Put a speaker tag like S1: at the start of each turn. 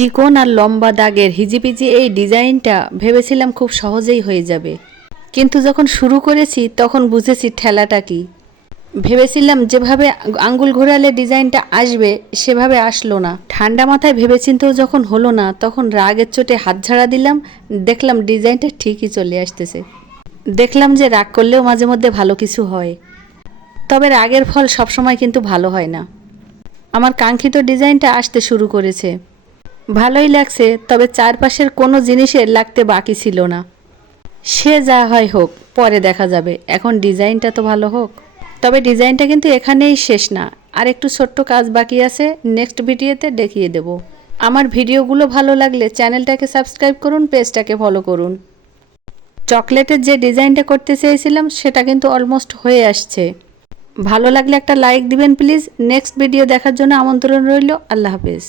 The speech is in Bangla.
S1: চিকন আর লম্বা দাগের হিজিপিজি এই ডিজাইনটা ভেবেছিলাম খুব সহজেই হয়ে যাবে। কিন্তু যখন শুরু করেছি, তখন বুঝেছি ঠেলাটা কি। ভেবেছিলাম যেভাবে আঙ্গুল ঘোরালে ডিজাইনটা আসবে, সেভাবে আসলো না। ঠান্ডা মাথায় ভেবেচিন্তেও যখন হলো না, তখন রাগের চোটে হাত ঝাড়া দিলাম, দেখলাম ডিজাইনটা ঠিকই চলে আসতেছে। দেখলাম যে রাগ করলেও মাঝে মধ্যে ভালো কিছু হয়। তবে রাগের ফল সবসময় কিন্তু ভালো হয় না। আমার কাঙ্ক্ষিত ডিজাইনটা আসতে শুরু করেছে। ভালোই লাগছে, তবে চারপাশের কোনো জিনিসের লাগতে বাকি ছিল না। সে যা হয় হোক, পরে দেখা যাবে। এখন ডিজাইনটা তো ভালো হোক। তবে ডিজাইনটা কিন্তু এখানেই শেষ না। আর একটু ছোট্ট কাজ বাকি আছে, নেক্সট ভিডিওতে দেখিয়ে দেব। আমার ভিডিওগুলো ভালো লাগলে চ্যানেলটাকে সাবস্ক্রাইব করুন, পেজটাকে ফলো করুন। চকলেটের যে ডিজাইনটা করতে চেয়েছিলাম, সেটা কিন্তু অলমোস্ট হয়ে আসছে। ভালো লাগলে একটা লাইক দিবেন, প্লিজ। নেক্সট ভিডিও দেখার জন্য আমন্ত্রণ রইল। আল্লাহ হাফেজ।